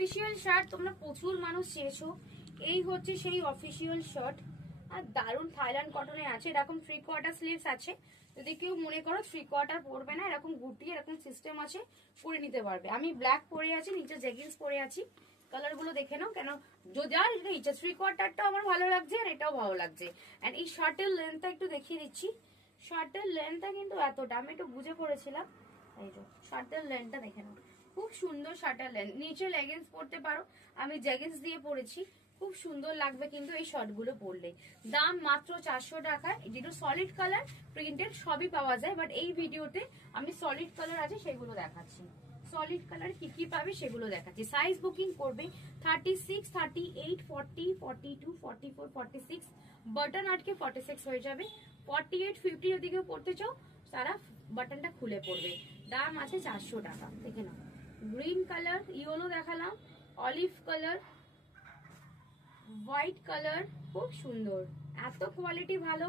Official shirt তোমরা প্রচুর মানুষ চেয়েছো, এই হচ্ছে সেই অফিসিয়াল শার্ট। আর দারুন থাইল্যান্ড কটনে আছে, এরকম 3/4 স্লিভস আছে। যদি কেউ মনে করো 3/4 পরবে না, এরকম গুটিয়ে এরকম সিস্টেম আছে, পরে নিতে পারবে। আমি ব্ল্যাক পরে আছি, নিচে জেগিন্স পরে আছি। কালার গুলো দেখে নাও, কেন যার ইচ্ছা। 3/4টাও আমার ভালো লাগছে আর এটাও ভালো লাগছে। এন্ড এই শার্টের লেন্থটা একটু দেখিয়ে দিচ্ছি। শার্টের লেন্থটা কিন্তু এতটা, আমি একটু বুঝে পড়েছিলাম। এই যে শার্টের লেন্থটা দেখে নাও, খুব সুন্দর শার্টের লেন্থ। নিচে লেগিংস পরতে পারো, আমি জেগিন্স দিয়ে পরেছি, খুব সুন্দর লাগবে কিন্তু এই শার্ট গুলো পরলে। দাম মাত্র 400 টাকা। যেটা সলিড কালার প্রিন্টেড সবই পাওয়া যায়, বাট এই ভিডিওতে আমি সলিড কালার আছে সেগুলো দেখাচ্ছি। সলিড কালার কি কি পাবে সেগুলো দেখাচ্ছি। সাইজ বুকিং করবে 36, 38, 40, 42, 44, 46, বাটন আটকে 46 হয়ে যাবে। 48, 50 যদি কেউ পড়তে চাও তারা বাটনটা খুলে পড়বে। দাম আছে 400 টাকা। দেখে নাও, গ্রিন কালার, ইয়েলো দেখালাম, অলিভ কালার, হোয়াইট কালার, খুব সুন্দর, এত কোয়ালিটি ভালো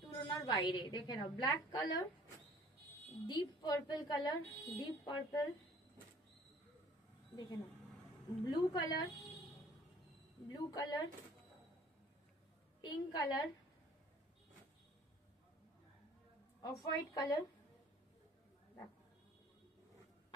তুলনার বাইরে। দেখে নাও, black colour, deep purple colour, deep purple, দেখে নাও, blue colour, blue colour, pink colour, off white colour,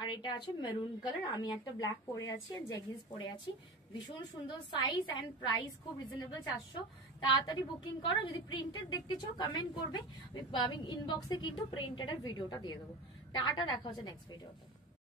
আর এটা আছে মেরুন কালার। আমি একটা ব্ল্যাক পরে আছি আর জেগিন্স পরে আছি, ভীষণ সুন্দর। সাইজ এন্ড প্রাইস খুব রিজনেবল, 400। তাড়াতাড়ি বুকিং করো। যদি প্রিন্টেড দেখতে চাও কমেন্ট করবে, আমি ইনবক্সে কিন্তু প্রিন্টেড এর ভিডিওটা দিয়ে দেবো। টাটা, দেখা হচ্ছে নেক্সট ভিডিওতে।